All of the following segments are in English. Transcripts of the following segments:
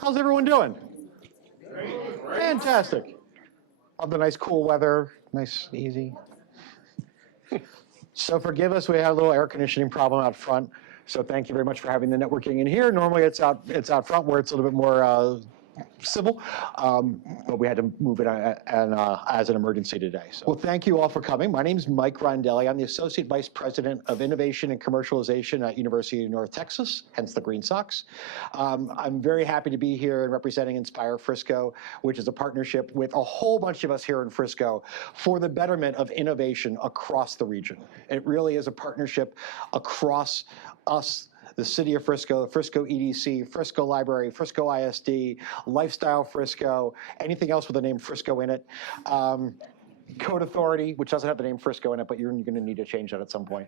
How's everyone doing? Fantastic. Love the nice cool weather, nice, easy. So forgive us, we had a little air conditioning problem out front. So thank you very much for having the networking in here. Normally it's out front where it's a little bit more civil, but we had to move it as an emergency today. So, well, thank you all for coming. My name is Mike Rondelli. I'm the Associate Vice President of Innovation and Commercialization at University of North Texas, hence the Green Sox. I'm very happy to be here and representing Inspire Frisco, which is a partnership with a whole bunch of us here in Frisco for the betterment of innovation across the region. It really is a partnership across us, the city of Frisco, Frisco EDC, Frisco Library, Frisco ISD, Lifestyle Frisco, anything else with the name Frisco in it. Code Authority, which doesn't have the name Frisco in it, but you're going to need to change that at some point.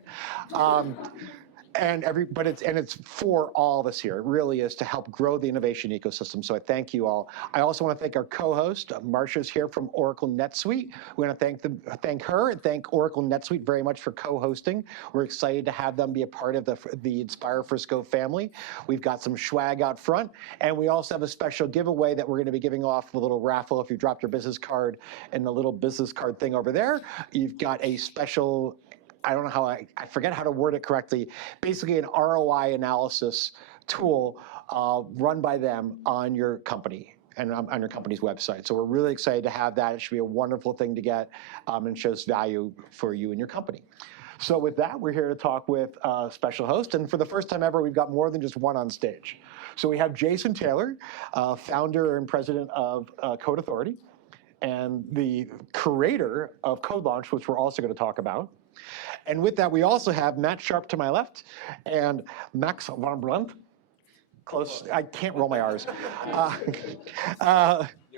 But it's for all of us here. It really is to help grow the innovation ecosystem. So I thank you all. I also want to thank our co-host, Marcia's here from Oracle NetSuite. We want to thank her and thank Oracle NetSuite very much for co-hosting. We're excited to have them be a part of the Inspire Frisco family. We've got some swag out front, and we also have a special giveaway that we're going to be giving off, a little raffle. If you dropped your business card in the little business card thing over there, you've got a special, I don't know how, I forget how to word it correctly, basically an ROI analysis tool run by them on your company and on your company's website. So we're really excited to have that. It should be a wonderful thing to get and shows value for you and your company. So with that, we're here to talk with a special host. And for the first time ever, we've got more than just one on stage. So we have Jason Taylor, founder and president of Code Authority, and the creator of CodeLaunch, which we're also going to talk about. And with that, we also have Matt Sharp to my left and Max Van Blunt, close, I can't roll my R's,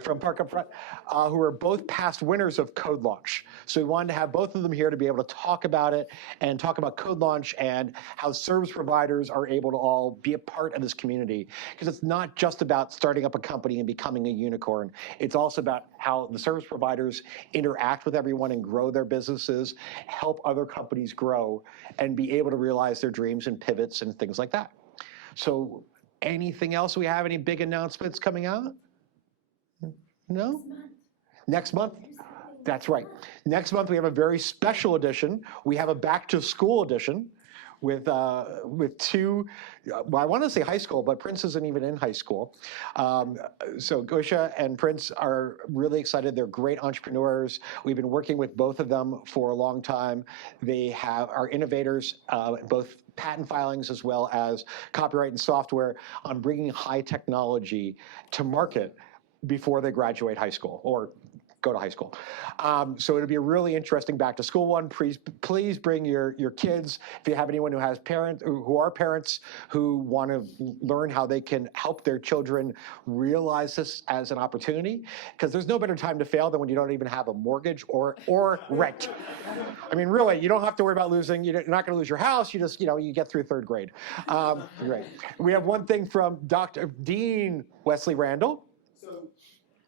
from Park Up Front, who are both past winners of CodeLaunch. So we wanted to have both of them here to be able to talk about it and talk about CodeLaunch and how service providers are able to all be a part of this community. Because it's not just about starting up a company and becoming a unicorn. It's also about how the service providers interact with everyone and grow their businesses, help other companies grow, and be able to realize their dreams and pivots and things like that. So anything else we have? Any big announcements coming out? No? Next month? That's right. Next month we have a very special edition. We have a back to school edition with two, well, I want to say high school, but Prince isn't even in high school. So Gosha and Prince are really excited. They're great entrepreneurs. We've been working with both of them for a long time. They are innovators, both patent filings as well as copyright and software on bringing high technology to market before they graduate high school or go to high school. So it'll be a really interesting back to school one. Please bring your kids. If you have anyone who has parents who want to learn how they can help their children realize this as an opportunity, because there's no better time to fail than when you don't even have a mortgage or rent. I mean, really, you don't have to worry about losing. You're not going to lose your house. You just, you get through third grade. Great. We have one thing from Dr. Dean Wesley Randall. So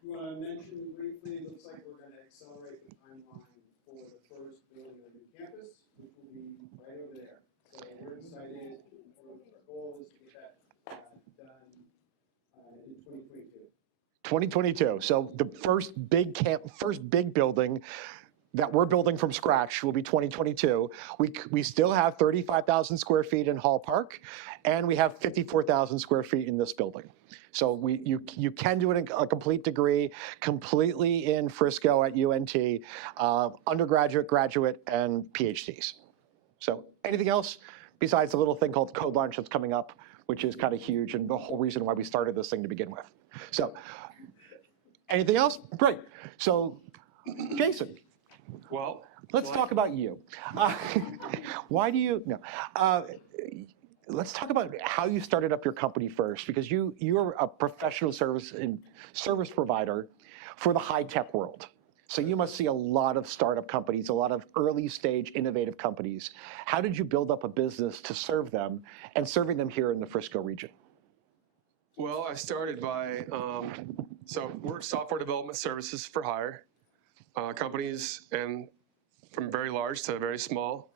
you want to mention briefly, it looks like we're going to accelerate the timeline for the first building of the new campus, which will be right over there. So we're excited. Our goal is to get that done in 2022. 2022. So the first big building that we're building from scratch will be 2022. We still have 35,000 square feet in Hall Park, and we have 54,000 square feet in this building. So you can do it in a complete degree, completely in Frisco at UNT, undergraduate, graduate, and PhDs. So anything else besides a little thing called CodeLaunch that's coming up, which is kind of huge and the whole reason why we started this thing to begin with. So anything else? Great. So Jason. Well, let's talk about you. Why do you, no. Let's talk about how you started up your company first, because you're a professional service provider for the high-tech world. So you must see a lot of startup companies, a lot of early stage innovative companies. How did you build up a business to serve them and serving them here in the Frisco region? Well, I started by, so we're software development services for hire. Companies, and from very large to very small,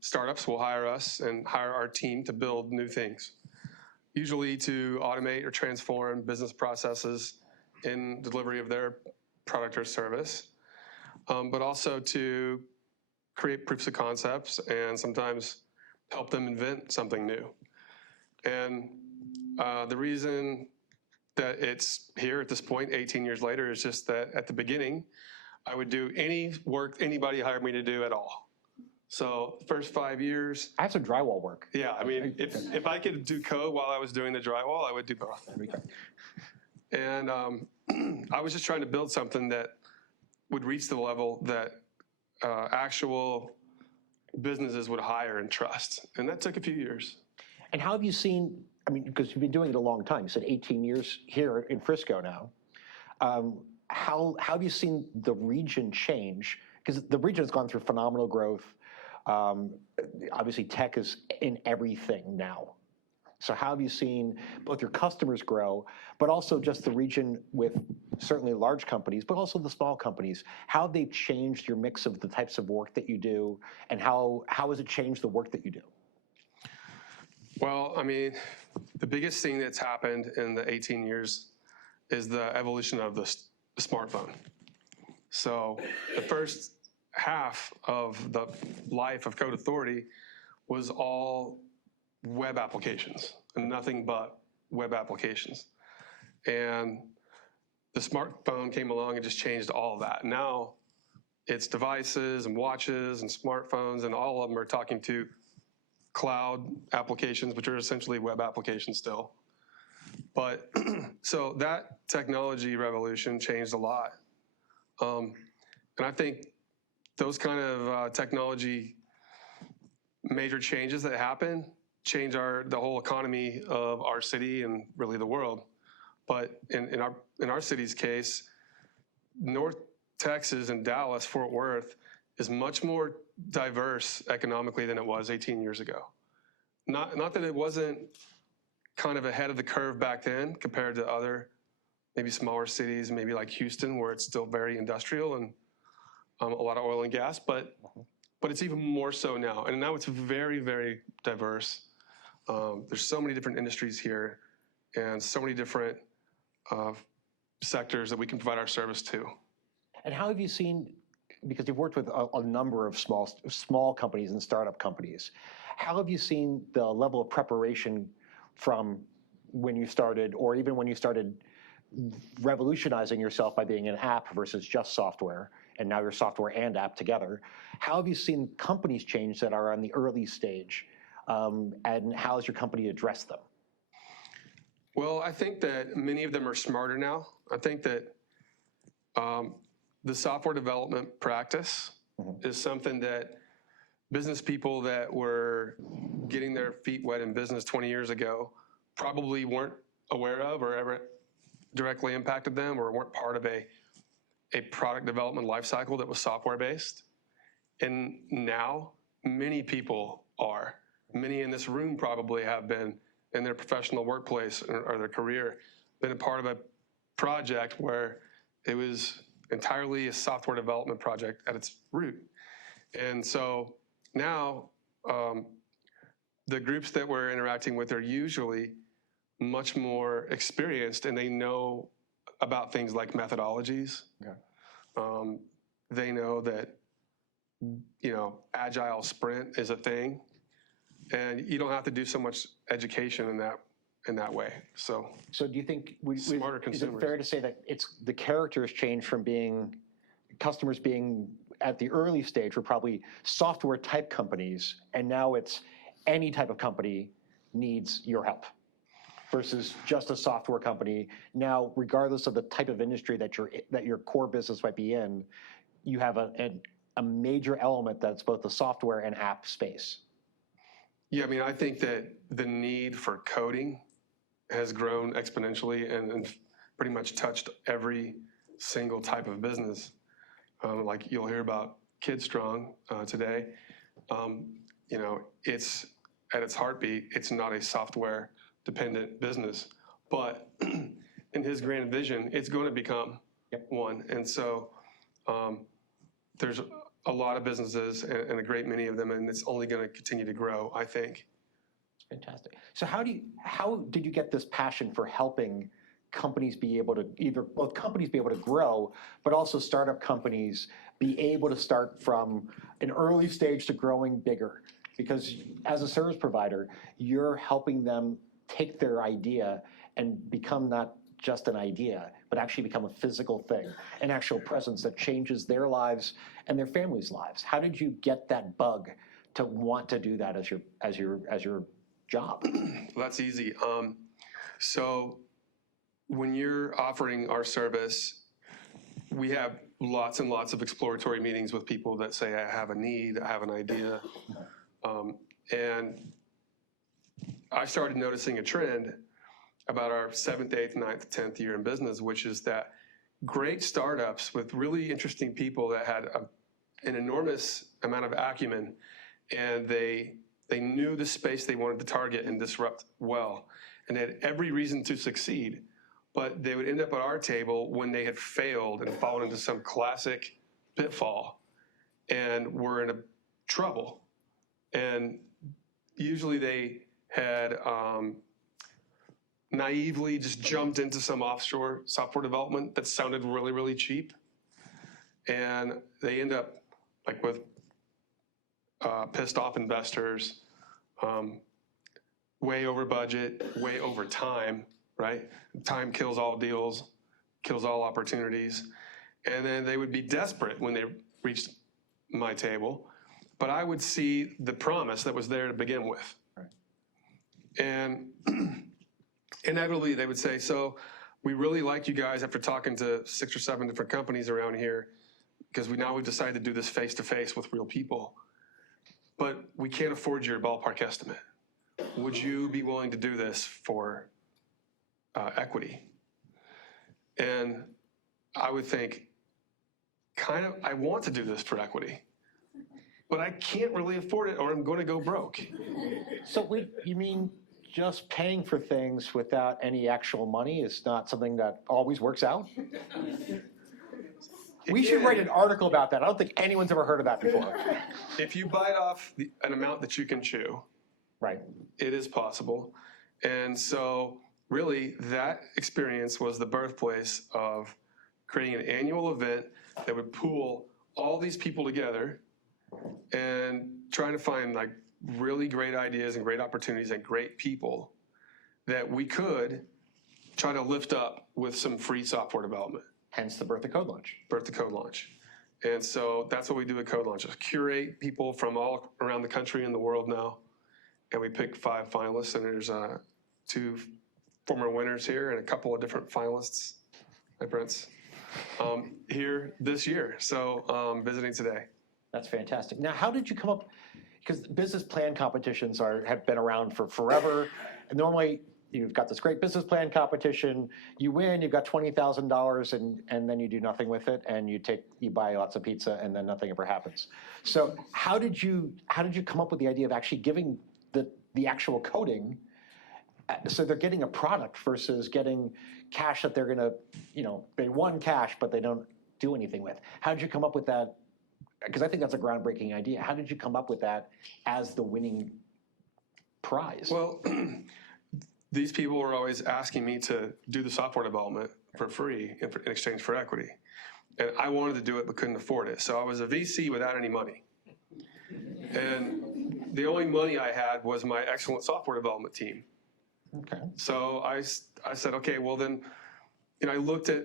startups will hire us and hire our team to build new things. usually to automate or transform business processes in delivery of their product or service, but also to create proofs of concepts and sometimes help them invent something new. And the reason that it's here at this point, 18 years later, is just that at the beginning, I would do any work anybody hired me to do at all. So the first 5 years. I have some drywall work. Yeah, I mean, if I could do code while I was doing the drywall, I would do both. And I was just trying to build something that would reach the level that actual businesses would hire and trust. And that took a few years. And how have you seen, I mean, because you've been doing it a long time, you said 18 years here in Frisco now. How have you seen the region change? Because the region has gone through phenomenal growth. Obviously, tech is in everything now. So how have you seen both your customers grow, but also just the region with certainly large companies, but also the small companies? How have they changed your mix of the types of work that you do, and how has it changed the work that you do? Well, I mean, the biggest thing that's happened in the 18 years is the evolution of the smartphone. So the first half of the life of Code Authority was all web applications and nothing but web applications. And the smartphone came along and just changed all of that. Now it's devices and watches and smartphones, and all of them are talking to cloud applications, which are essentially web applications still. But so that technology revolution changed a lot. And I think those kind of technology major changes that happen change the whole economy of our city and really the world. But in our city's case, North Texas and Dallas, Fort Worth, is much more diverse economically than it was 18 years ago. Not that it wasn't kind of ahead of the curve back then compared to other maybe smaller cities, maybe like Houston, where it's still very industrial and a lot of oil and gas, but it's even more so now. And now it's very, very diverse. There's so many different industries here and so many different sectors that we can provide our service to. And how have you seen, because you've worked with a number of small companies and startup companies, how have you seen the level of preparation from when you started, or even when you started revolutionizing yourself by being an app versus just software, and now you're software and app together? How have you seen companies change that are on the early stage, and how has your company addressed them? Well, I think that many of them are smarter now. I think that the software development practice is something that business people that were getting their feet wet in business 20 years ago probably weren't aware of or ever directly impacted them or weren't part of a product development lifecycle that was software-based. And now many people are. Many in this room probably have been in their professional workplace or their career, been a part of a project where it was entirely a software development project at its root. And so now the groups that we're interacting with are usually much more experienced, and they know about things like methodologies. Okay. They know that, agile sprint is a thing, and you don't have to do so much education in that way. So do you think smarter consumers. Is it fair to say that the characters change from customers being at the early stage were probably software type companies, and now it's any type of company needs your help versus just a software company? Now, regardless of the type of industry that your core business might be in, you have a major element that's both the software and app space. Yeah, I mean, I think that the need for coding has grown exponentially and pretty much touched every single type of business. Like you'll hear about KidStrong today. It's at its heartbeat, it's not a software dependent business, but in his grand vision, it's going to become one. And so there's a lot of businesses and a great many of them, and it's only going to continue to grow, I think. Fantastic. So how did you get this passion for helping companies be able to both companies be able to grow, but also startup companies be able to start from an early stage to growing bigger? Because as a service provider, you're helping them take their idea and become not just an idea, but actually become a physical thing, an actual presence that changes their lives and their families' lives. How did you get that bug to want to do that as your job? Well, that's easy. So when you're offering our service, we have lots and lots of exploratory meetings with people that say, I have a need, I have an idea. And I started noticing a trend about our 7th, 8th, 9th, 10th year in business, which is that great startups with really interesting people that had an enormous amount of acumen, and they knew the space they wanted to target and disrupt well, and they had every reason to succeed, but they would end up at our table when they had failed and fallen into some classic pitfall and were in trouble. And usually they had naively just jumped into some offshore software development that sounded really, really cheap. And they end up like with pissed off investors, way over budget, way over time, right? Time kills all deals, kills all opportunities. And then they would be desperate when they reached my table, but I would see the promise that was there to begin with. Right. And inevitably they would say, so we really like you guys after talking to 6 or 7 different companies around here, because we've decided to do this face-to-face with real people, but we can't afford your ballpark estimate. Would you be willing to do this for equity? And I would think, I want to do this for equity, but I can't really afford it or I'm going to go broke. So you mean just paying for things without any actual money is not something that always works out? We should write an article about that. I don't think anyone's ever heard of that before. If you bite off an amount that you can chew, right, it is possible. And so really that experience was the birthplace of creating an annual event that would pool all these people together and trying to find like really great ideas and great opportunities and great people that we could try to lift up with some free software development. Hence the birth of CodeLaunch. Birth of CodeLaunch. And so that's what we do at CodeLaunch, is curate people from all around the country and the world now. And we pick 5 finalists, and there's 2 former winners here and a couple of different finalists, my Prince, here this year. So visiting today. That's fantastic. Now, how did you come up, because business plan competitions have been around for forever. And normally, you've got this great business plan competition, you win, you've got $20,000, and then you do nothing with it, and you buy lots of pizza, and then nothing ever happens. So how did you come up with the idea of actually giving the actual coding, so they're getting a product versus getting cash that they're gonna, they won cash, but they don't do anything with? How did you come up with that? Because I think that's a groundbreaking idea. How did you come up with that as the winning prize? Well, these people were always asking me to do the software development for free in exchange for equity. And I wanted to do it but couldn't afford it. So I was a VC without any money. And the only money I had was my excellent software development team. Okay. So I said, okay, well then, I looked at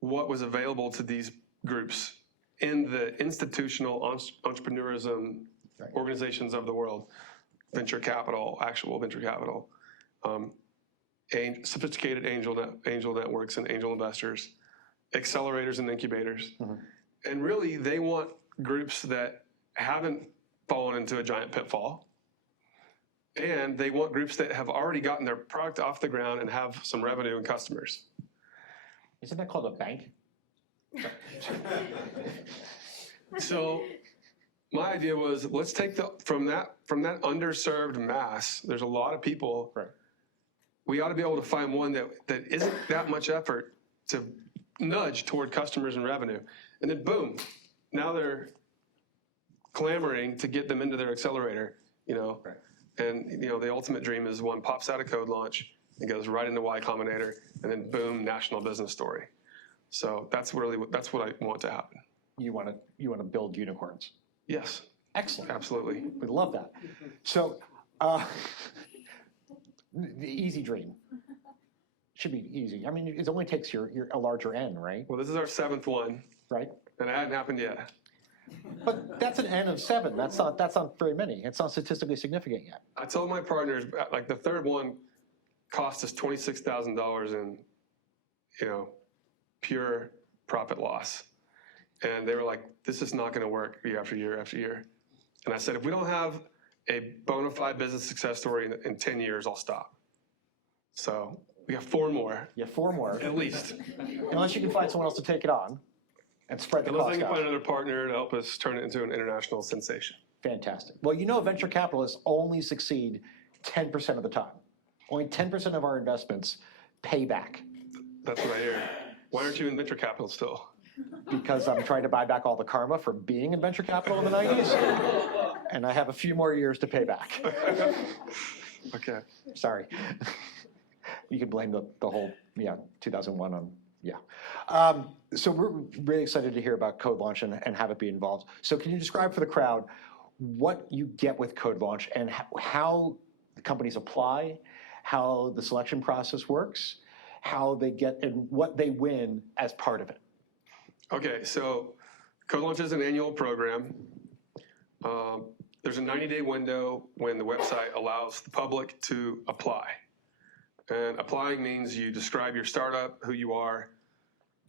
what was available to these groups in the institutional entrepreneurism organizations of the world, venture capital, actual venture capital, sophisticated angel networks and angel investors, accelerators and incubators. Mm-hmm. And really, they want groups that haven't fallen into a giant pitfall. And they want groups that have already gotten their product off the ground and have some revenue and customers. Isn't that called a bank? So my idea was, let's take from that underserved mass, there's a lot of people. Right. We ought to be able to find one that isn't that much effort to nudge toward customers and revenue. And then boom, now they're clamoring to get them into their accelerator, Right. And the ultimate dream is one pops out of CodeLaunch and goes right into Y Combinator, and then boom, national business story. So that's what I want to happen. You want to build unicorns. Yes, Excellent. absolutely. We love that. So, the easy dream should be easy. I mean, it only takes a larger N, right? Well, this is our 7th one, Right. and it hadn't happened yet. But that's an N of 7. That's not very many. It's not statistically significant yet. I told my partners, like the 3rd one cost us $26,000 in, pure profit loss. And they were like, this is not going to work year after year after year. And I said, if we don't have a bona fide business success story in 10 years, I'll stop. So we got 4 more. Yeah, 4 more. At least. Unless you can find someone else to take it on and spread the Unless I cost can out. find another partner to help us turn it into an international sensation. Fantastic. Well, venture capitalists only succeed 10% of the time. Only 10% of our investments pay back That's what I hear. Why aren't you in venture capital still? because I'm trying to buy back all the karma for being in venture capital in the 90s. And I have a few more years to pay back. Okay. Sorry. You can blame the whole, 2001 on, so we're really excited to hear about CodeLaunch and have it be involved. So can you describe for the crowd what you get with CodeLaunch and how the companies apply, how the selection process works, how they get and what they win as part of it? Okay, so CodeLaunch is an annual program. There's a 90-day window when the website allows the public to apply. And applying means you describe your startup, who you are,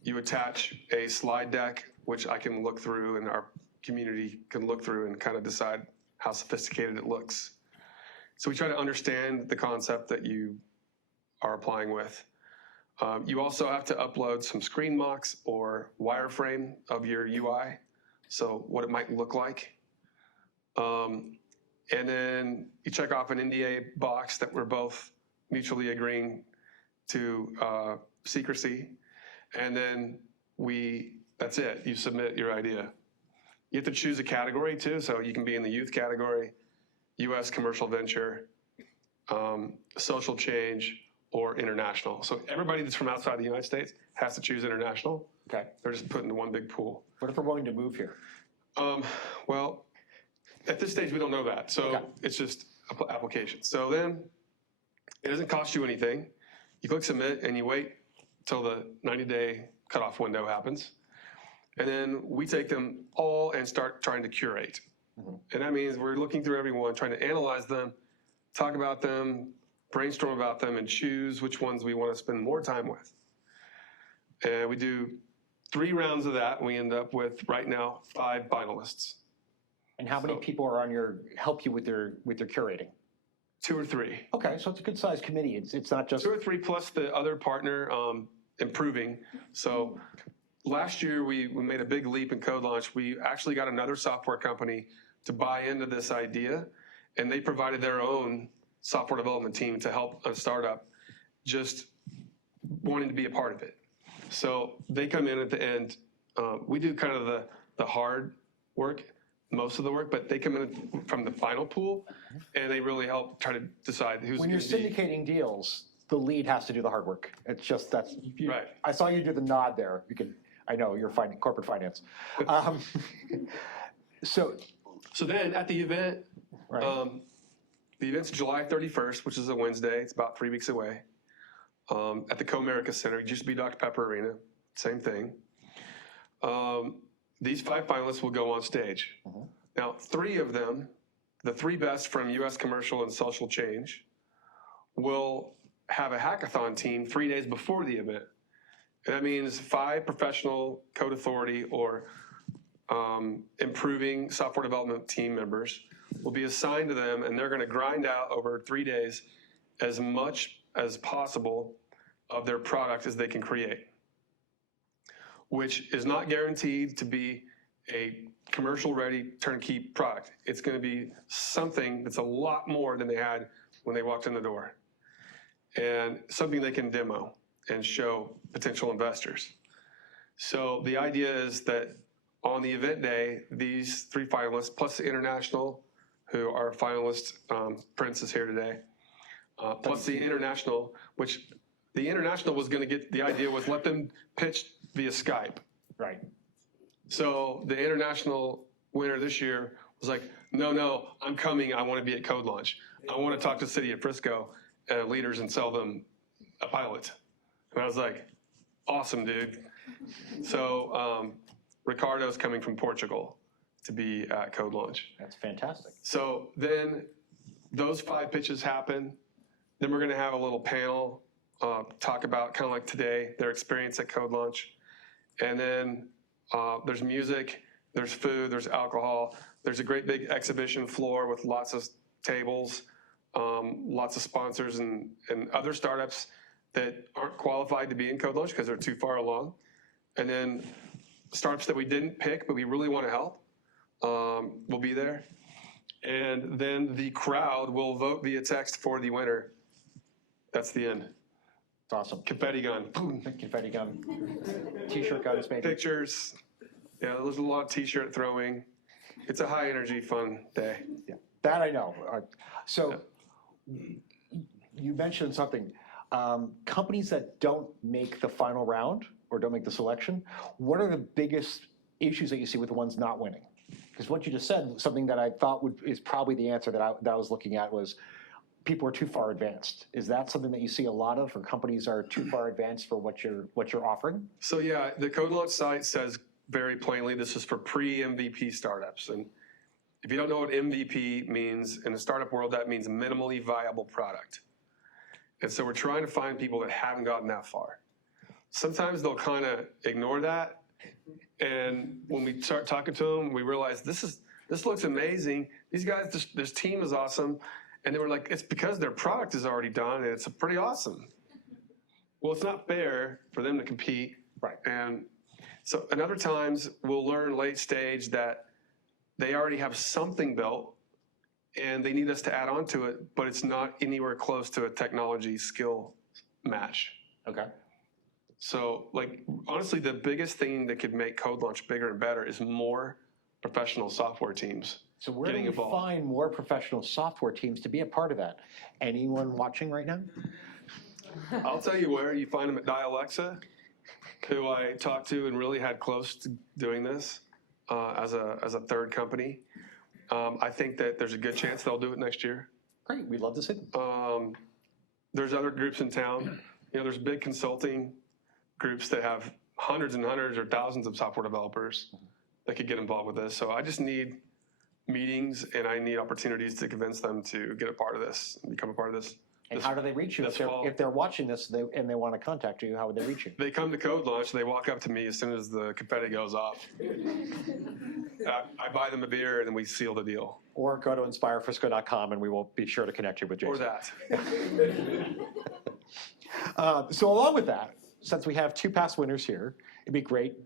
you attach a slide deck, which I can look through and our community can look through and kind of decide how sophisticated it looks. So we try to understand the concept that you are applying with. You also have to upload some screen mocks or wireframe of your UI, so what it might look like. And then you check off an NDA box that we're both mutually agreeing to secrecy. And then that's it, you submit your idea. You have to choose a category too, so you can be in the youth category, US commercial venture, social change, or international. So everybody that's from outside the United States has to choose international. Okay. They're just put into one big pool. What if we're willing to move here? Well, at this stage, we don't know that. So Okay. It's just application. So then it doesn't cost you anything. You click submit and you wait till the 90-day cutoff window happens. And then we take them all and start trying to curate. Mm-hmm. And that means we're looking through everyone, trying to analyze them, talk about them, brainstorm about them, and choose which ones we want to spend more time with. And we do 3 rounds of that, and we end up with, right now, 5 finalists. And how many people are help you with their curating? 2 or 3. Okay, so it's a good sized committee. It's not just 2 or 3 plus the other partner improving. So last year we made a big leap in CodeLaunch. We actually got another software company to buy into this idea, and they provided their own software development team to help a startup just wanting to be a part of it. So they come in at the end. We do kind of the hard work, most of the work, but they come in from the final pool, and they really help try to decide who's when going you're to be. syndicating deals, the lead has to do the hard work. It's just Right. I saw you do the nod there. I know you're corporate finance. So then at the event, right. the event's July 31st, which is a Wednesday. It's about 3 weeks away. At the Comerica Center, it used to be Dr. Pepper Arena, same thing. These 5 finalists will go on stage. Mhm. Now, 3 of them, the 3 best from US Commercial and Social Change, will have a hackathon team 3 days before the event. And that means 5 professional code authority or improving software development team members will be assigned to them, and they're going to grind out over 3 days as much as possible of their product as they can create, which is not guaranteed to be a commercial-ready turnkey product. It's going to be something that's a lot more than they had when they walked in the door, and something they can demo and show potential investors. So the idea is that on the event day, these 3 finalists, plus the international, who are finalists. Prince is here today. Plus the international, which the international was going to get, the idea was let them pitch via Skype. Right. So the international winner this year was like, no, I'm coming. I want to be at CodeLaunch. I want to talk to the city of Frisco leaders and sell them a pilot. And I was like, awesome, dude. So Ricardo's coming from Portugal to be at CodeLaunch. That's fantastic. So then those 5 pitches happen. Then we're going to have a little panel talk about, kind of like today, their experience at CodeLaunch. And then there's music, there's food, there's alcohol. There's a great big exhibition floor with lots of tables, lots of sponsors and other startups that aren't qualified to be in CodeLaunch because they're too far along. And then startups that we didn't pick but we really want to help will be there. And then the crowd will vote via text for the winner. That's the end. It's awesome. Confetti gun. Boom. Confetti gun. T-shirt guns, maybe. Pictures. Yeah, there's a lot of T-shirt throwing. It's a high energy, fun day. Yeah, that I know. So you mentioned something. Companies that don't make the final round or don't make the selection, what are the biggest issues that you see with the ones not winning? Because what you just said, something that I thought is probably the answer that I was looking at was people are too far advanced. Is that something that you see a lot of, or companies are too far advanced for what you're offering? So yeah, the CodeLaunch site says very plainly this is for pre-MVP startups. And if you don't know what MVP means, in the startup world, that means minimally viable product. And so we're trying to find people that haven't gotten that far. Sometimes they'll kind of ignore that. And when we start talking to them, we realize this looks amazing. These guys, this team is awesome. And they were like, it's because their product is already done and it's pretty awesome. Well, it's not fair for them to compete. Right. And so, and other times we'll learn late stage that they already have something built and they need us to add on to it, but it's not anywhere close to a technology skill match. Okay. So, like, honestly, the biggest thing that could make CodeLaunch bigger and better is more professional software teams. So where do getting we involved. find more professional software teams to be a part of that? Anyone watching right now? I'll tell you where you find them at Dialexa, who I talked to and really had close to doing this as a third company. I think that there's a good chance they'll do it next year. Great, we'd love to see them. There's other groups in town. You know, there's big consulting groups that have hundreds and hundreds or thousands of software developers that could get involved with this. So I just need meetings and I need opportunities to convince them to get a part of this and become a part of this. And how do they reach you? If they're watching this and they want to contact you, how would they reach you? They come to CodeLaunch, they walk up to me as soon as the confetti goes off. I buy them a beer and then we seal the deal. Or go to inspirefrisco.com and we will be sure to connect you with Jason. Or that. So along with that, since we have 2 past winners here, it'd be great.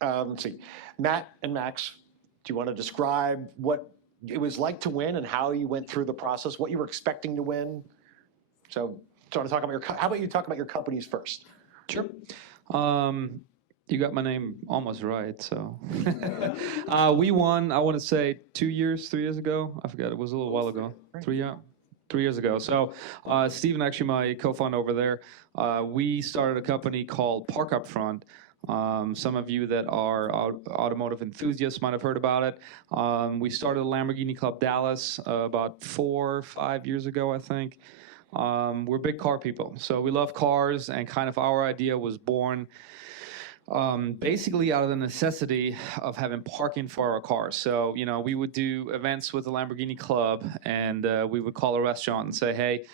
Let's see, Matt and Max, do you want to describe what it was like to win and how you went through the process, what you were expecting to win? So, do you want to talk about how about you talk about your companies first? Sure. You got my name almost right. So we won, I want to say 3 years ago. I forgot, it was a little while ago. Right. 3 years ago. So Steven, actually my co-founder over there, we started a company called Park Up Front. Some of you that are automotive enthusiasts might have heard about it. We started Lamborghini Club Dallas about 4 or 5 years ago, I think. We're big car people, so we love cars, and kind of our idea was born basically out of the necessity of having parking for our cars. So, you know, we would do events with the Lamborghini Club, and we would call a restaurant and say, hey,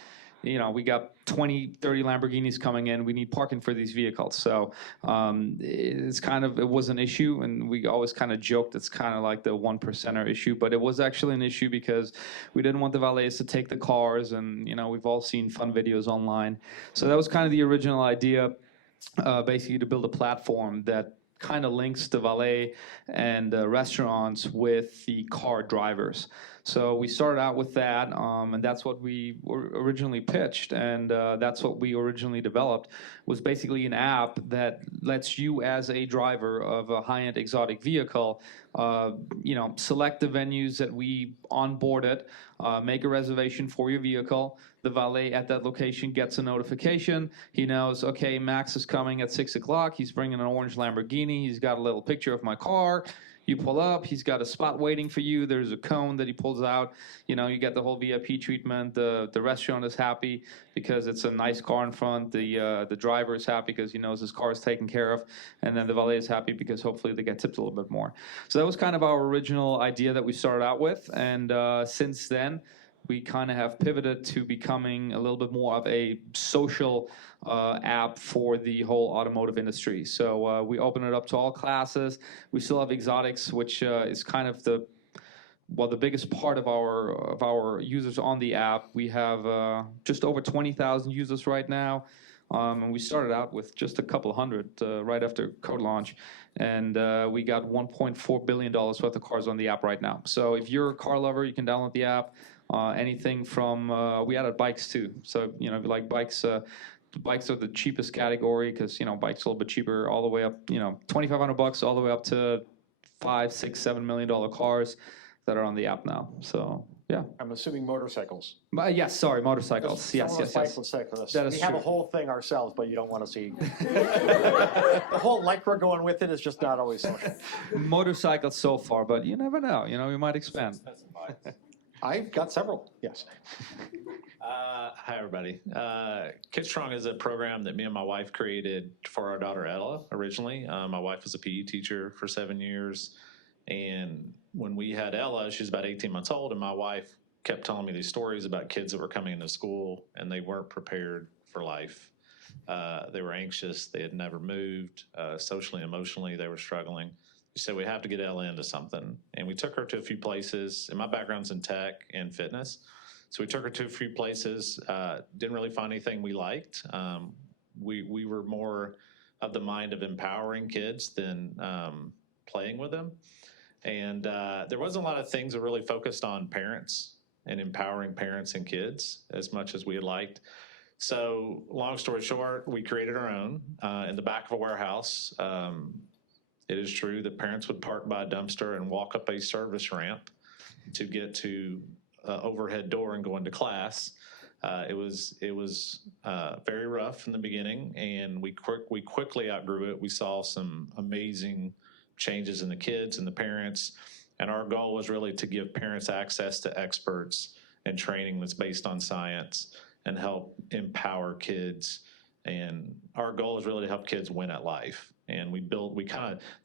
you know, we got 20, 30 Lamborghinis coming in. We need parking for these vehicles. So it was an issue, and we always kind of joked it's kind of like the 1%er issue, but it was actually an issue because we didn't want the valets to take the cars, and, you know, we've all seen fun videos online. So that was kind of the original idea, basically to build a platform that kind of links the valet and restaurants with the car drivers. So we started out with that, and that's what we originally pitched, and that's what we originally developed, was basically an app that lets you as a driver of a high-end exotic vehicle, select the venues that we onboarded, make a reservation for your vehicle. The valet at that location gets a notification. He knows, okay, Max is coming at 6 o'clock. He's bringing an orange Lamborghini. He's got a little picture of my car. You pull up, he's got a spot waiting for you. There's a cone that he pulls out. You get the whole VIP treatment. The restaurant is happy because it's a nice car in front. The driver is happy because he knows his car is taken care of. And then the valet is happy because hopefully they get tipped a little bit more. So that was kind of our original idea that we started out with. And since then, we kind of have pivoted to becoming a little bit more of a social app for the whole automotive industry. So we open it up to all classes. We still have exotics, which is kind of the biggest part of our users on the app. We have just over 20,000 users right now. And we started out with just a couple hundred right after CodeLaunch. And we got $1.4 billion worth of cars on the app right now. So if you're a car lover, you can download the app. Anything from, we added bikes too. So, if you like bikes, bikes are the cheapest category because, bikes are a little bit cheaper all the way up, $2,500 all the way up to $5, $6, $7 million cars that are on the app now. So, yeah. I'm assuming motorcycles. Yes, sorry, motorcycles. Some Yes. of us cyclists. That is we have true. a whole thing ourselves, but you don't want to see. The whole lycra going with it is just not always social. Motorcycles so far, but you never know. We might expand. I've got several, yes. Hi, everybody. Kid Strong is a program that me and my wife created for our daughter Ella originally. My wife was a PE teacher for 7 years. And when we had Ella, she was about 18 months old, and my wife kept telling me these stories about kids that were coming into school and they weren't prepared for life. They were anxious. They had never moved. Socially, emotionally, they were struggling. She said, we have to get Ella into something. And we took her to a few places. And my background's in tech and fitness. So we took her to a few places, didn't really find anything we liked. We were more of the mind of empowering kids than playing with them. And there wasn't a lot of things that really focused on parents and empowering parents and kids as much as we had liked. So long story short, we created our own in the back of a warehouse. It is true that parents would park by a dumpster and walk up a service ramp to get to overhead door and go into class. It was very rough in the beginning, and we quickly outgrew it. We saw some amazing changes in the kids and the parents, and our goal was really to give parents access to experts and training that's based on science and help empower kids. And our goal is really to help kids win at life. And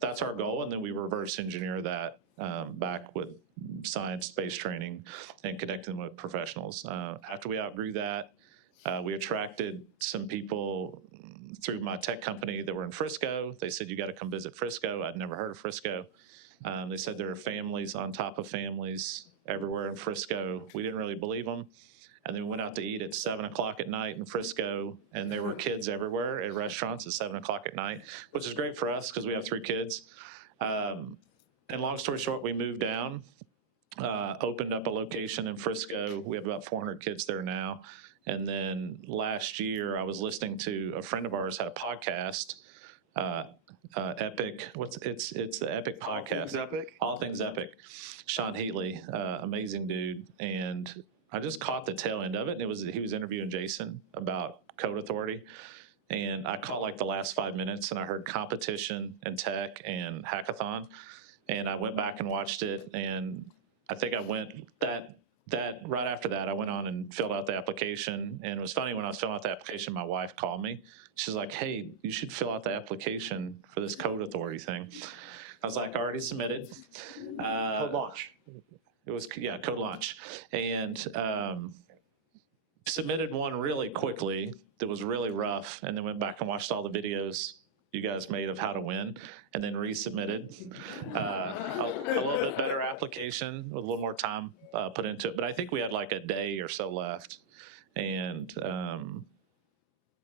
that's our goal, and then we reverse engineer that back with science-based training and connecting them with professionals. After we outgrew that, we attracted some people through my tech company that were in Frisco. They said, you got to come visit Frisco. I'd never heard of Frisco. They said there are families on top of families everywhere in Frisco. We didn't really believe them. And then we went out to eat at 7 o'clock at night in Frisco, and there were kids everywhere at restaurants at 7 o'clock at night, which is great for us because we have 3 kids. And long story short, we moved down, opened up a location in Frisco. We have about 400 kids there now. And then last year, I was listening to a friend of ours had a podcast, Epic. It's the Epic podcast. All Things Epic. Sean Heatley, amazing dude. And I just caught the tail end of it. And he was interviewing Jason about Code Authority. And I caught like the last 5 minutes, and I heard competition and tech and hackathon. And I went back and watched it. And I think I went right after that, I went on and filled out the application. And it was funny, when I was filling out the application, my wife called me. She's like, hey, you should fill out the application for this Code Authority thing. I was like, already submitted. CodeLaunch. It was, CodeLaunch. And submitted one really quickly that was really rough, and then went back and watched all the videos you guys made of how to win, and then resubmitted. A little bit better application with a little more time put into it. But I think we had like a day or so left. And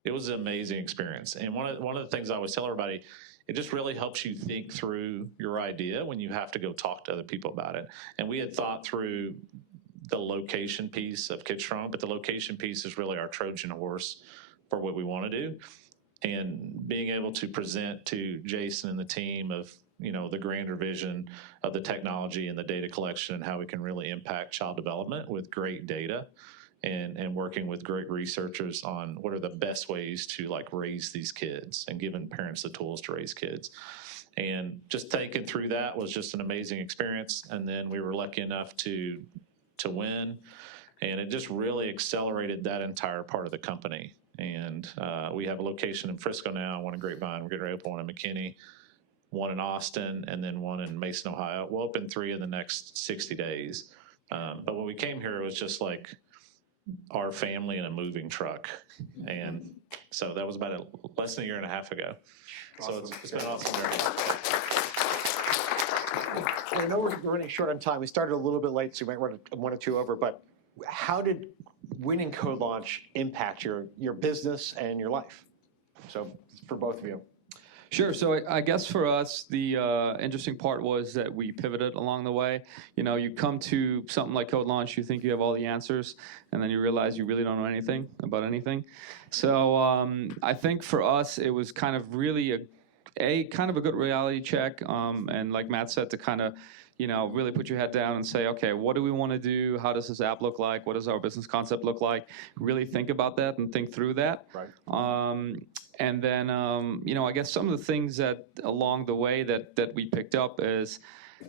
it was an amazing experience. And one of the things I always tell everybody, it just really helps you think through your idea when you have to go talk to other people about it. And we had thought through the location piece of KidStrong, but the location piece is really our Trojan horse for what we want to do. And being able to present to Jason and the team of, the grander vision of the technology and the data collection and how we can really impact child development with great data and working with great researchers on what are the best ways to raise these kids and giving parents the tools to raise kids. And just taking through that was just an amazing experience. And then we were lucky enough to win. And it just really accelerated that entire part of the company. And we have a location in Frisco now, one in Grapevine. We're going to open one in McKinney, one in Austin, and then one in Mason, Ohio. We'll open 3 in the next 60 days. But when we came here, it was just like our family in a moving truck. And so that was about less than a year and a half ago. Awesome. So it's been awesome. I know we're running short on time. We started a little bit late, so we might run 1 or 2 over, but how did winning CodeLaunch impact your business and your life? So for both of you. Sure. So I guess for us, the interesting part was that we pivoted along the way. You come to something like CodeLaunch, you think you have all the answers, and then you realize you really don't know anything about anything. So I think for us, it was kind of really a kind of a good reality check, and like Matt said, to kind of really put your head down and say, okay, what do we want to do? How does this app look like? What does our business concept look like? Really think about that and think through that. Right. And then, I guess some of the things that along the way that we picked up is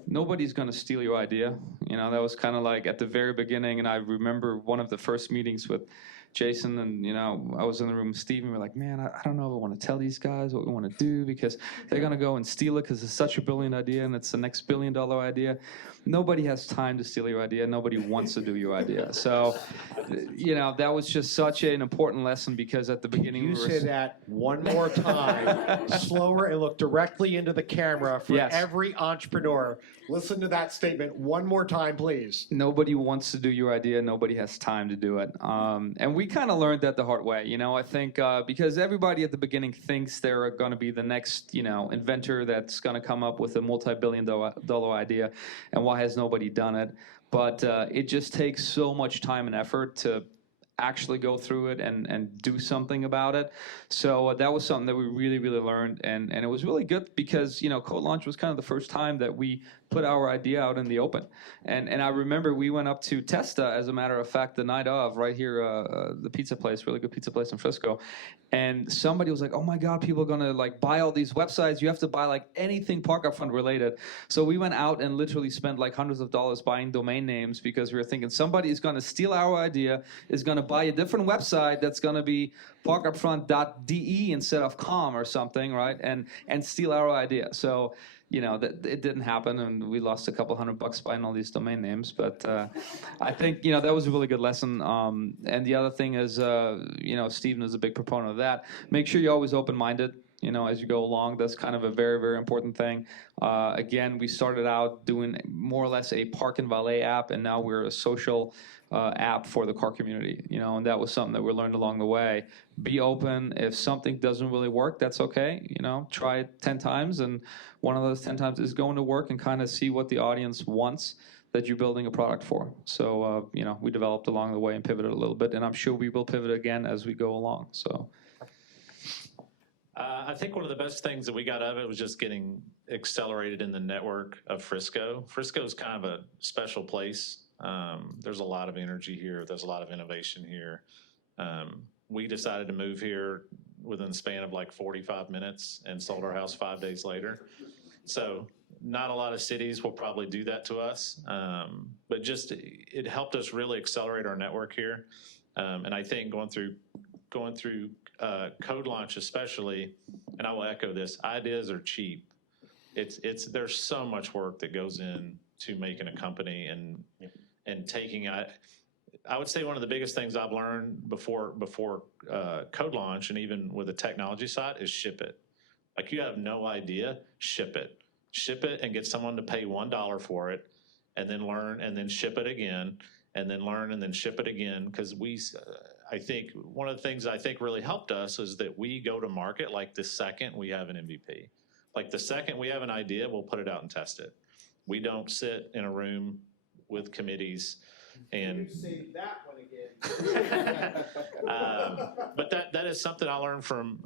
nobody's going to steal your idea. That was kind of like at the very beginning. And I remember one of the first meetings with Jason and, I was in the room with Steve and we're like, man, I don't know if I want to tell these guys what we want to do because they're going to go and steal it because it's such a brilliant idea and it's the next $1 billion idea. Nobody has time to steal your idea. Nobody wants to do your idea. So, that was just such an important lesson because at the beginning You we were... say that one more time, slower, and look directly into the camera for Yes. every entrepreneur. Listen to that statement one more time, please. Nobody wants to do your idea. Nobody has time to do it. And we kind of learned that the hard way. I think because everybody at the beginning thinks they're going to be the next, inventor that's going to come up with a multi-billion-dollar idea. And why has nobody done it? But it just takes so much time and effort to actually go through it and do something about it. So that was something that we really, really learned. And it was really good because, CodeLaunch was kind of the first time that we put our idea out in the open. And I remember we went up to Testa, as a matter of fact, the night of, right here, the pizza place, really good pizza place in Frisco. And somebody was like, oh my God, people are gonna buy all these websites. You have to buy anything Park Up Front related. So we went out and literally spent hundreds of dollars buying domain names because we were thinking somebody is gonna steal our idea, is gonna buy a different website that's gonna be parkupfront.de instead of com or something, right? And steal our idea. So that it didn't happen, and we lost a couple $100 buying all these domain names. But I think that was a really good lesson. And the other thing is, Stephen is a big proponent of that. Make sure you're always open-minded. As you go along, that's kind of a very, very important thing. Again, we started out doing more or less a park and valet app, and now we're a social app for the car community. And that was something that we learned along the way. Be open. If something doesn't really work, that's okay. Try it 10 times, and one of those 10 times is going to work and kind of see what the audience wants that you're building a product for. So, we developed along the way and pivoted a little bit, and I'm sure we will pivot again as we go along. So. I think one of the best things that we got out of it was just getting accelerated in the network of Frisco. Frisco is kind of a special place. There's a lot of energy here. There's a lot of innovation here. We decided to move here within the span of 45 minutes and sold our house 5 days later. So not a lot of cities will probably do that to us, but just it helped us really accelerate our network here. And I think going through CodeLaunch especially, and I will echo this, ideas are cheap. There's so much work that goes into making a company and taking I would say one of the biggest things I've learned before CodeLaunch and even with the technology side is ship it. You have no idea, ship it. Ship it and get someone to pay $1 for it, and then learn and then ship it again, and then learn and then ship it again. Because I think one of the things I think really helped us is that we go to market the second we have an MVP. like the second we have an idea, we'll put it out and test it. We don't sit in a room with committees and. You say that one again. But that is something I learned from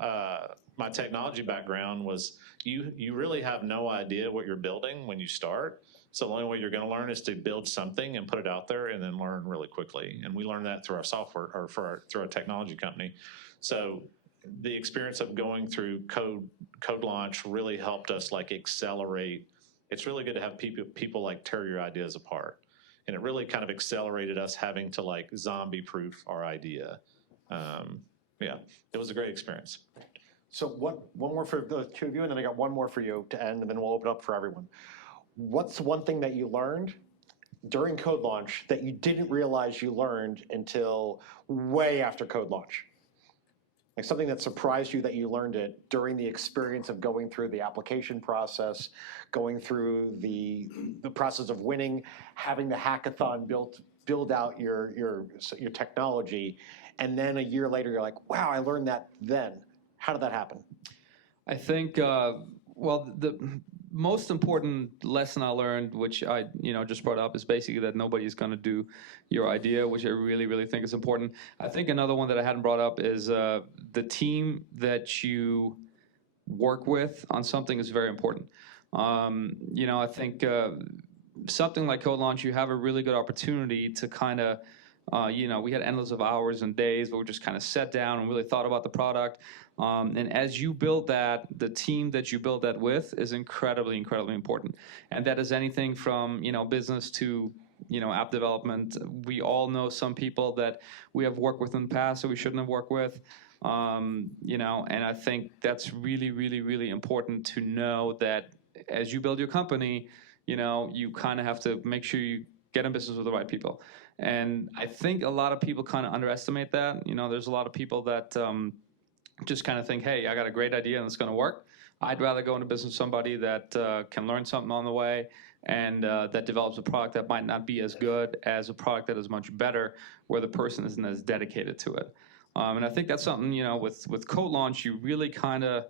my technology background was you really have no idea what you're building when you start. So the only way you're going to learn is to build something and put it out there and then learn really quickly. And we learned that through our software or through our technology company. So the experience of going through CodeLaunch really helped us like accelerate. It's really good to have people like tear your ideas apart. And it really kind of accelerated us having to like zombie proof our idea. Yeah, it was a great experience. So one more for the two of you, and then I got one more for you to end, and then we'll open up for everyone. What's one thing that you learned during CodeLaunch that you didn't realize you learned until way after CodeLaunch? Like something that surprised you that you learned it during the experience of going through the application process, going through the process of winning, having the hackathon build out your technology, and then a year later you're like, wow, I learned that then. How did that happen? I think, well, the most important lesson I learned, which I just brought up, is basically that nobody's going to do your idea, which I really, really think is important. I think another one that I hadn't brought up is the team that you work with on something is very important. I think something like CodeLaunch, you have a really good opportunity to kind of, we had endless of hours and days where we just kind of sat down and really thought about the product. And as you build that, the team that you build that with is incredibly, incredibly important. And that is anything from, business to, app development. We all know some people that we have worked with in the past that we shouldn't have worked with. And I think that's really, really, really important to know that as you build your company, you kind of have to make sure you get in business with the right people. And I think a lot of people kind of underestimate that. There's a lot of people that just kind of think, hey, I got a great idea and it's going to work. I'd rather go into business with somebody that can learn something on the way and that develops a product that might not be as good as a product that is much better, where the person isn't as dedicated to it. And I think that's something, with CodeLaunch, you really kind of,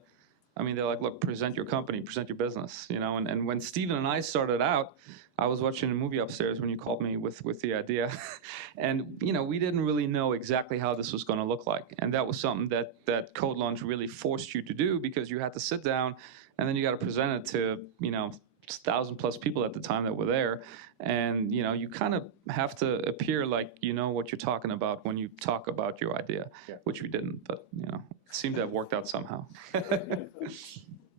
they're like, look, present your company, present your business, and when Steven and I started out, I was watching a movie upstairs when you called me with the idea. And, we didn't really know exactly how this was going to look like. And that was something that CodeLaunch really forced you to do, because you had to sit down and then you got to present it to, 1,000+ people at the time that were there. And, you kind of have to appear like you know what you're talking about when you talk about your idea, which we didn't. But, it seemed to have worked out somehow.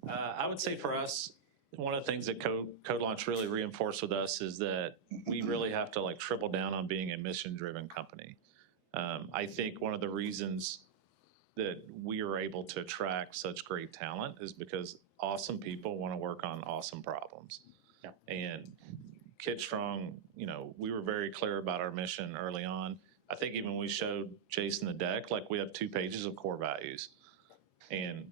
I would say for us, one of the things that CodeLaunch really reinforced with us is that we really have to triple down on being a mission-driven company. I think one of the reasons that we are able to attract such great talent is because awesome people want to work on awesome problems. Yeah. And KidStrong, we were very clear about our mission early on. I think even we showed Jason the deck, we have 2 pages of core values. And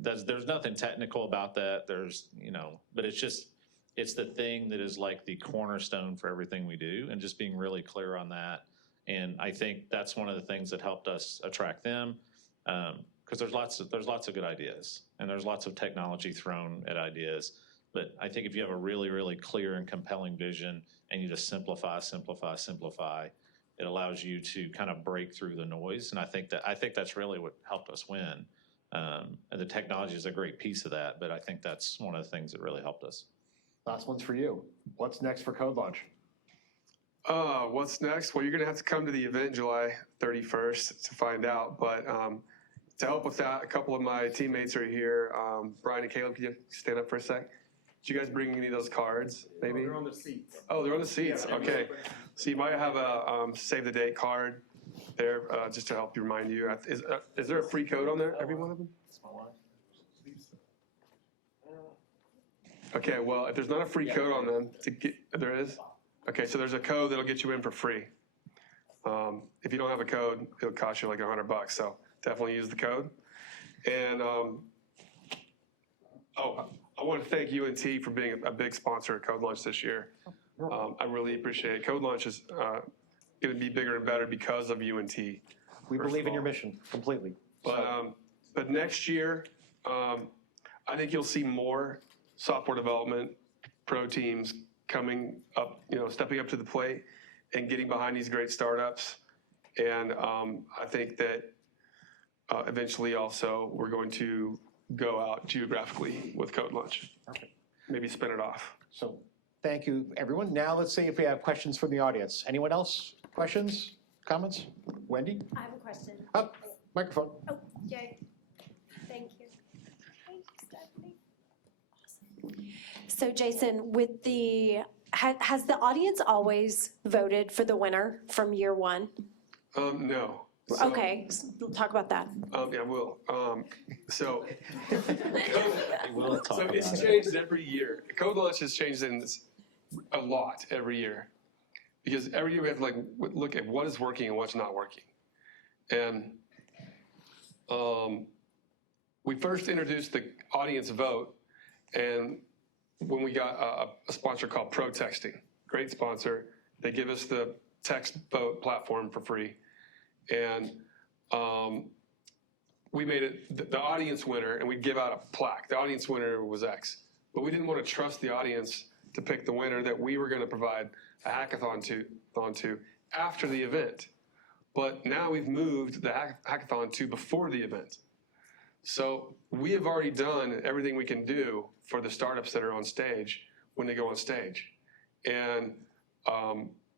there's nothing technical about that. But it's the thing that is like the cornerstone for everything we do, and just being really clear on that. And I think that's one of the things that helped us attract them, because there's lots of good ideas, and there's lots of technology thrown at ideas. But I think if you have a really, really clear and compelling vision, and you just simplify, it allows you to kind of break through the noise. And I think that's really what helped us win. And the technology is a great piece of that, but I think that's one of the things that really helped us. Last one's for you. What's next for CodeLaunch? What's next? Well, you're going to have to come to the event July 31st to find out. But to help with that, a couple of my teammates are here. Brian and Caleb, can you stand up for a sec? Did you guys bring any of those cards, maybe? They're on the seats. Oh, they're on the seats. Yeah, Okay. So you might have a save the date card there, just to help you remind you. Is there a free code on there, every one of them? Okay, well, if there's not a free code on them, there is? Okay, so there's a code that'll get you in for free. If you don't have a code, it'll cost you like $100, so definitely use the code. And I want to thank UNT for being a big sponsor of CodeLaunch this year. I really appreciate it. CodeLaunch is going to be bigger and better because of UNT. We believe in your mission completely. But next year, I think you'll see more software development pro teams coming up, stepping up to the plate and getting behind these great startups. And I think that eventually also we're going to go out geographically with CodeLaunch. Perfect. Maybe spin it off. So thank you, everyone. Now let's see if we have questions from the audience. Anyone else? Questions, comments? Wendy? I have a question. Oh, microphone. Oh, yay. Thank you. Thank you, Stephanie. Awesome. So Jason, with has the audience always voted for the winner from year one? No. So, Okay, we'll talk about that. Yeah, I will. So We'll talk about it's it. changed every year. CodeLaunch has changed a lot every year. Because every year we have to look at what is working and what's not working. And we first introduced the audience vote, and when we got a sponsor called Pro Texting, great sponsor, they give us the text vote platform for free. And we made it the audience winner, and we give out a plaque. The audience winner was X. But we didn't want to trust the audience to pick the winner that we were going to provide a hackathon to after the event. But now we've moved the hackathon to before the event. So we have already done everything we can do for the startups that are on stage when they go on stage. And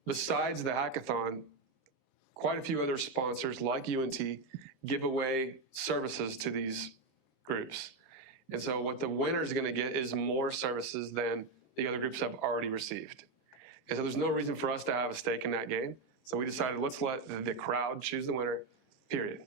besides the hackathon, quite a few other sponsors like UNT give away services to these groups. And so what the winner is going to get is more services than the other groups have already received. And so there's no reason for us to have a stake in that game. So we decided, let's let the crowd choose the winner, period.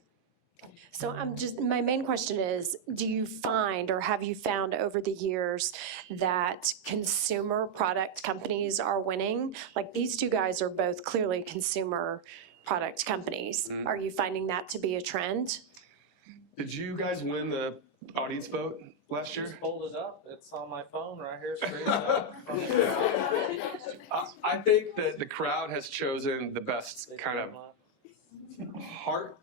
So my main question is, do you find or have you found over the years that consumer product companies are winning? Like these two guys are both clearly consumer product companies. Mm-hmm. Are you finding that to be a trend? Did you guys win the audience vote last year? Just pulled it up. It's on my phone right here. Straight up. I think that the crowd has chosen the best kind of heart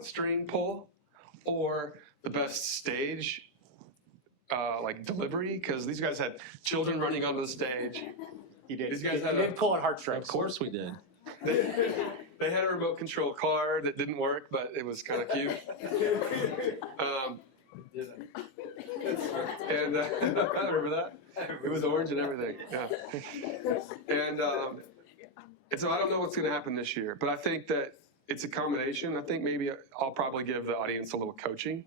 string pull or the best stage delivery, because these guys had children running onto the stage. You did. These guys You had did pull on heartstrings. Of course we did. They had a remote control car that didn't work, but it was kind of cute. And I remember that. It was orange and everything. Yeah. And so I don't know what's going to happen this year, but I think that it's a combination. I think maybe I'll probably give the audience a little coaching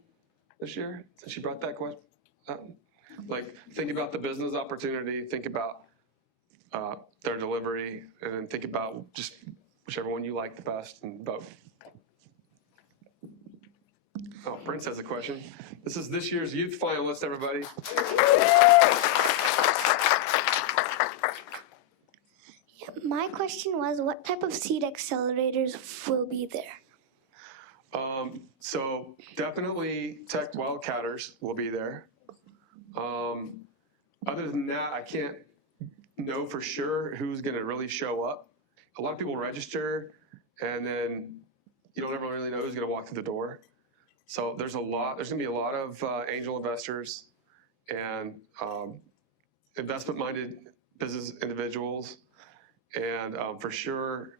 this year, since you brought that question up. Think about the business opportunity, think about their delivery, and then think about just whichever one you like the best and vote. Oh, Prince has a question. This is this year's youth finalist, everybody. My question was, what type of seed accelerators will be there? So definitely Tech Wildcatters will be there. Other than that, I can't know for sure who's going to really show up. A lot of people register, and then you don't ever really know who's going to walk through the door. So there's going to be a lot of angel investors and investment-minded business individuals. And for sure,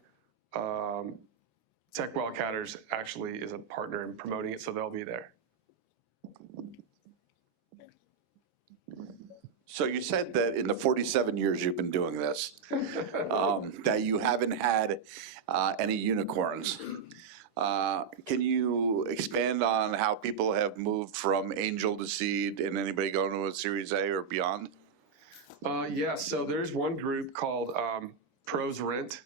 Tech Wildcatters actually is a partner in promoting it, so they'll be there. So you said that in the 47 years you've been doing this, that you haven't had any unicorns. Can you expand on how people have moved from angel to seed and anybody going to a Series A or beyond? Yeah, so there's one group called Pros Rent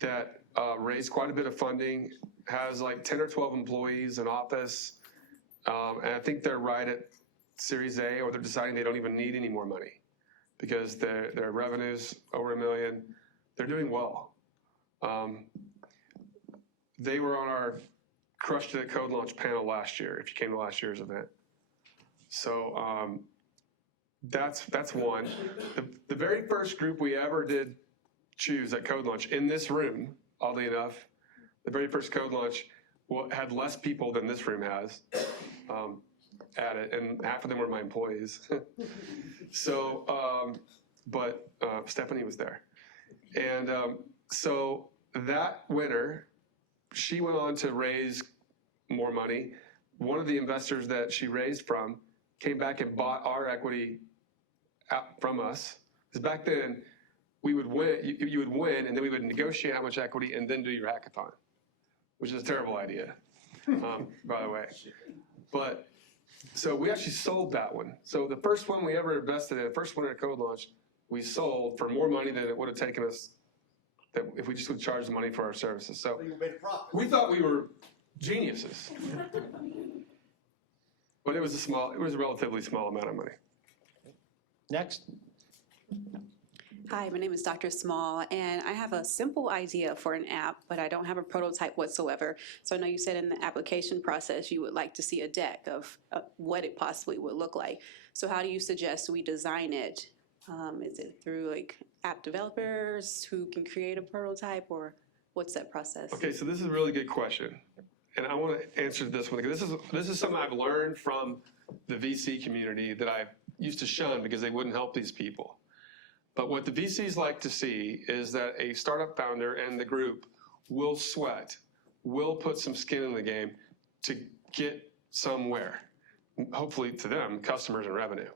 that raised quite a bit of funding, has like 10 or 12 employees, an office, and I think they're right at Series A, or they're deciding they don't even need any more money because their revenue's over $1 million. They're doing well. They were on our Crushed It at CodeLaunch panel last year, if you came to last year's event. So that's one. The very first group we ever did choose at CodeLaunch in this room, oddly enough, the very first CodeLaunch had less people than this room has. at it, and half of them were my employees. So, but Stephanie was there. And so that winter, she went on to raise more money. One of the investors that she raised from came back and bought our equity out from us. Because back then, we would win, you would win, and then we would negotiate how much equity and then do your hackathon, which is a terrible idea, by the way. But, so we actually sold that one. So the first one we ever invested in, the first one at CodeLaunch, we sold for more money than it would have taken us that if we just would charge the money for our services. So You made a profit. we thought we were geniuses. But it was a relatively small amount of money. Next. Hi, my name is Dr. Small, and I have a simple idea for an app, but I don't have a prototype whatsoever. So I know you said in the application process you would like to see a deck of what it possibly would look like. So how do you suggest we design it? Is it through like app developers who can create a prototype, or what's that process? Okay, so this is a really good question. And I want to answer this one because this is something I've learned from the VC community that I used to shun because they wouldn't help these people. But what the VCs like to see is that a startup founder and the group will sweat, will put some skin in the game to get somewhere, hopefully to them, customers and revenue.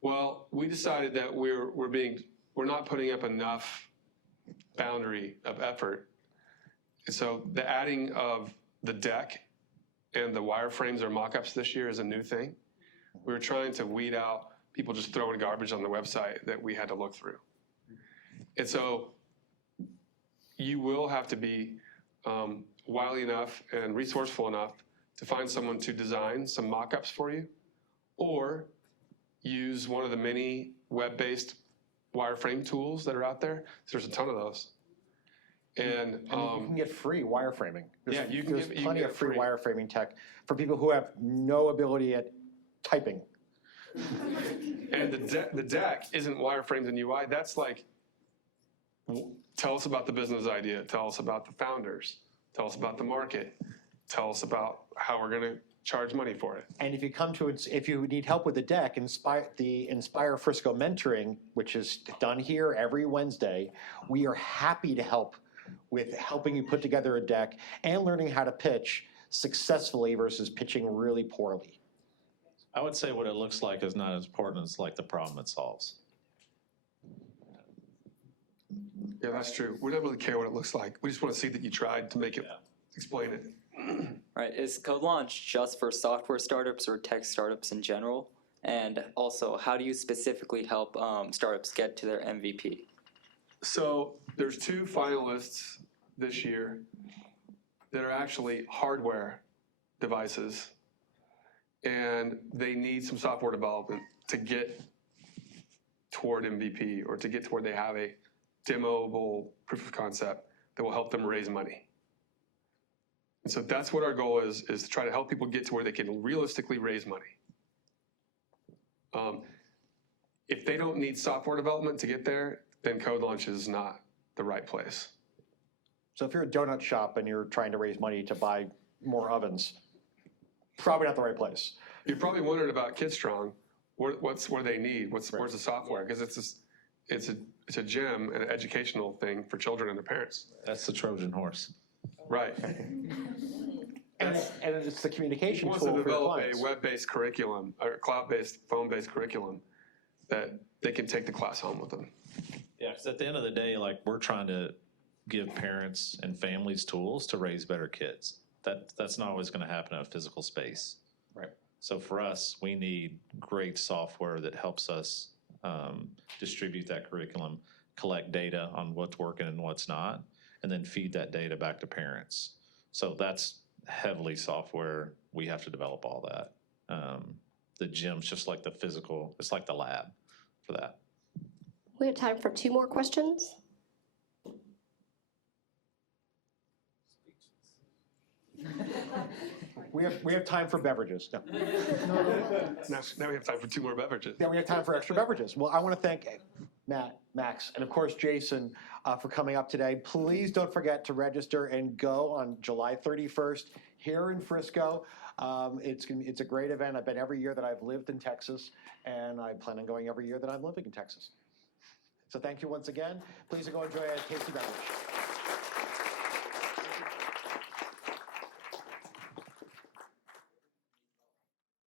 Well, we decided that we're not putting up enough boundary of effort. And so the adding of the deck and the wireframes or mock-ups this year is a new thing. We were trying to weed out people just throwing garbage on the website that we had to look through. And so you will have to be wily enough and resourceful enough to find someone to design some mock-ups for you, or use one of the many web-based wireframe tools that are out there. There's a ton of those. And You can get free wireframing. Yeah, you can There's get- you plenty can of get free free. wireframing tech for people who have no ability at typing. And the deck isn't wireframes and UI. That's like, tell us about the business idea. Tell us about the founders. Tell us about the market. Tell us about how we're going to charge money for it. And if you come to, if you need help with the deck, the Inspire Frisco mentoring, which is done here every Wednesday, we are happy to help with helping you put together a deck and learning how to pitch successfully versus pitching really poorly. I would say what it looks like is not as important as like the problem it solves. Yeah, that's true. We don't really care what it looks like. We just want to see that you tried to make it, explain it. Right, is CodeLaunch just for software startups or tech startups in general? And also, how do you specifically help startups get to their MVP? So there's 2 finalists this year that are actually hardware devices, and they need some software development to get toward MVP or to get to where they have a demoable proof of concept that will help them raise money. And so that's what our goal is to try to help people get to where they can realistically raise money. If they don't need software development to get there, then CodeLaunch is not the right place. So if you're a donut shop and you're trying to raise money to buy more ovens, probably not the right place. You're probably wondering about KidStrong. What do they need? Where's the software? Because it's a gym and an educational thing for children and their parents. That's the Trojan horse. Right. And it's the communication He tool wants to for your develop clients. a web-based curriculum or cloud-based, phone-based curriculum that they can take the class home with them. Yeah, because at the end of the day, like, we're trying to give parents and families tools to raise better kids. That's not always going to happen in a physical space. Right. So for us, we need great software that helps us distribute that curriculum, collect data on what's working and what's not, and then feed that data back to parents. So that's heavily software. We have to develop all that. The gym's just like the physical, it's like the lab for that. We have time for 2 more questions. We have time for beverages. No. Now we have time for 2 more beverages. Then we have time for extra beverages. Well, I want to thank Matt, Max, and of course Jason for coming up today. Please don't forget to register and go on July 31st here in Frisco. It's a great event. I've been every year that I've lived in Texas, and I plan on going every year that I'm living in Texas. So thank you once again. Please go enjoy a tasty beverage.